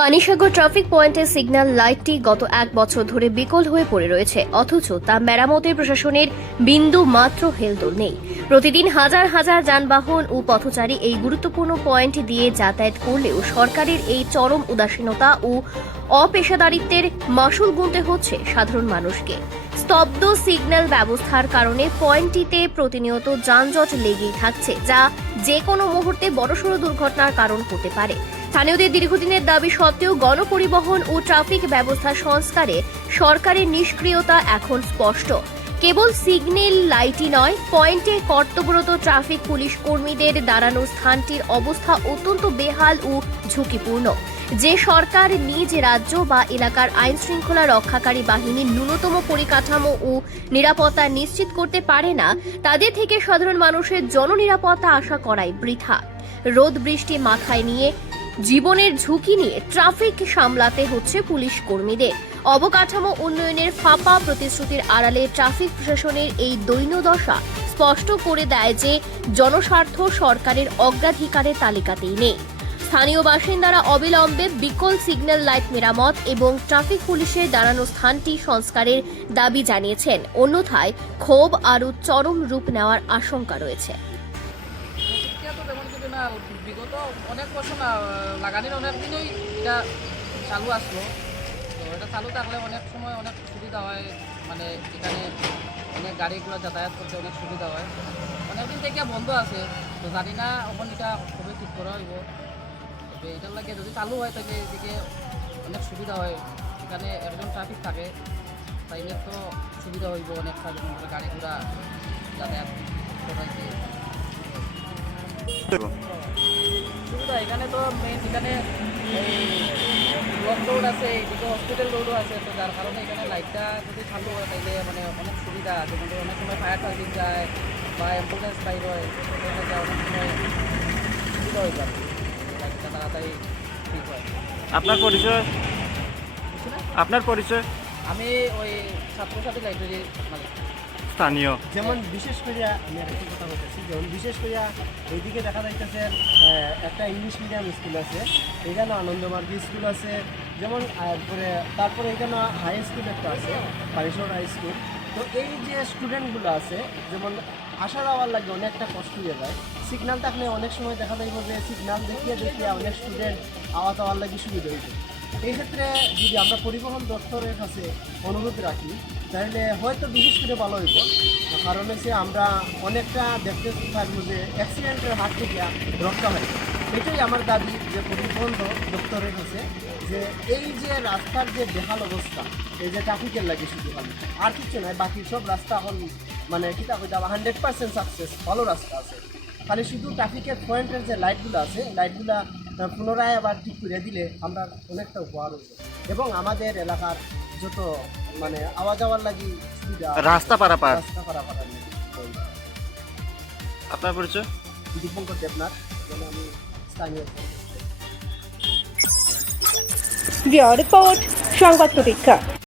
Panisagar traffic পয়েন্টের signal লাইটটি গত 1 বছর ধরে বিকল হয়ে পড়ে রয়েছে, অথচ তা মেরামতের প্রশাসনের বিন্দু মাত্র হেলদোল নেই। প্রতিদিন হাজার হাজার যানবাহন ও পথচারী এই গুরুত্বপূর্ণ পয়েন্ট দিয়ে যাতায়াত করলেও সরকারের এই চরম উদাসীনতা ও অপেশাদারিত্বের মাশুল গুনতে হচ্ছে সাধারণ মানুষকে। স্তব্ধ সিগন্যাল ব্যবস্থার কারণে পয়েন্টটিতে প্রতিনিয়ত যানজট লেগেই থাকছে, যা যে কোনো মুহূর্তে বড়সড় দুর্ঘটনার কারণ হতে পারে। স্থানীয়দের দীর্ঘদিনের দাবি সত্ত্বেও গণপরিবহন ও ট্রাফিক ব্যবস্থা সংস্কারে সরকারের নিষ্ক্রিয়তা এখন স্পষ্ট। কেবল সিগন্যাল লাইটই নয়, পয়েন্টে কর্তব্যরত ট্রাফিক পুলিশ কর্মীদের দাঁড়ানোর স্থানটির অবস্থা অত্যন্ত বেহাল ও ঝুঁকিপূর্ণ। যে সরকার নিজ রাজ্য বা এলাকার আইন শৃঙ্খলা রক্ষাকারী বাহিনীর ন্যূনতম পরিকাঠামো ও নিরাপত্তা নিশ্চিত করতে পারে না, তাদের থেকে সাধারণ মানুষের জননিরাপত্তা আশা করাই বৃথা। রোদ বৃষ্টি মাথায় নিয়ে জীবনের ঝুঁকি নিয়ে ট্রাফিক সামলাতে হচ্ছে পুলিশ কর্মীদের। অবকাঠামো উন্নয়নের ফাঁপা প্রতিশ্রুতির আড়ালে ট্রাফিক প্রশাসনের এই দৈন্যদশা স্পষ্ট করে দেয় যে জনস্বার্থ সরকারের অগ্রাধিকারের তালিকাতেই নেই। স্থানীয় বাসিন্দারা অবিলম্বে বিকল সিগন্যাল লাইট মেরামত এবং ট্রাফিক পুলিশের দাঁড়ানো স্থানটি সংস্কারের দাবি জানিয়েছেন, অন্যথায় ক্ষোভ আরও চরম রূপ নেওয়ার আশঙ্কা রয়েছে। বিগত অনেক বছর না লাগানির অনেক দিনই এটা চালু আসলো। তো এটা চালু থাকলে অনেক সময় অনেক সুবিধা হয়, মানে এখানে অনেক গাড়িগুলো যাতায়াত করতে অনেক সুবিধা হয়। অনেকদিন থেকে বন্ধ আছে, তো জানি না এখন এটা খুবই ঠিক করা হইব। তবে এটার লাগে যদি চালু হয় তাহলে এদিকে অনেক সুবিধা হয়। এখানে একজন ট্রাফিক থাকে, তাইলে তো সুবিধা হইব, অনেক গাড়ি ঘোড়া যাতায়াত সবাইকে সুবিধা। এখানে তো মেইন এখানে এই ব্লক রোড আছে, এদিকে হসপিটাল রোডও আছে, তো যার কারণে এখানে লাইটটা যদি চালু হয় তাইলে মানে অনেক সুবিধা। যেমন অনেক সময় ফায়ার সার্ভিস যায় বা অ্যাম্বুলেন্স বাইর হয়, সেখানে যায় অনেক সময় সুবিধা হয়ে যায়, লাইটটা তাড়াতাড়ি ঠিক হয়। আপনার পরিচয়? আমি ওই ছাত্রছাত্রী লাইব্রেরির মালিক। স্থানীয় যেমন বিশেষ করে আমি একটা কথা বলতেছি, যেমন বিশেষ করে ওইদিকে দেখা যাইতেছে একটা ইংলিশ মিডিয়াম স্কুল আছে, এখানে আনন্দমার্গ স্কুল আছে, যেমন তারপরে এখানে হাই স্কুল একটা আছে, পানিসাগর হাই স্কুল। তো এই যে স্টুডেন্টগুলো আছে, যেমন আসা যাওয়ার লাগে অনেকটা কষ্ট হয়ে যায়। সিগন্যাল থাকলে অনেক সময় দেখা যাইব যে সিগন্যাল দেখিয়ে অনেক স্টুডেন্ট আওয়া যাওয়ার লাগে সুবিধা হইবে। এই ক্ষেত্রে যদি আমরা পরিবহন দপ্তরের কাছে অনুরোধ রাখি তাহলে হয়তো বিশেষ করে ভালো হইব। কারণ হচ্ছে আমরা অনেকটা দেখতে থাকবো যে অ্যাক্সিডেন্টের হাত থেকে রক্ষা হয়। এটাই আমার দাবি যে পরিবহন দপ্তরের কাছে, যে এই যে রাস্তার যে বেহাল অবস্থা, এই যে ট্রাফিকের লাগে শুধু আর কিছু নয়, বাকি সব রাস্তা এখন মানে কিতা হয়ে যাবে 100% সাকসেস, ভালো রাস্তা আছে। খালি শুধু ট্রাফিকের পয়েন্টের যে লাইটগুলো আছে, লাইটগুলা পুনরায় আবার ঠিক করে দিলে আমরা অনেকটা উপকার হইব এবং আমাদের এলাকার যত মানে আওয়া যাওয়ার লাগি সুবিধা, রাস্তা পারাপার। আপনার পরিচয়? দীপঙ্কর দেবনাথ, আমি স্থানীয়। রিপোর্ট সংবাদ প্রতীক্ষা।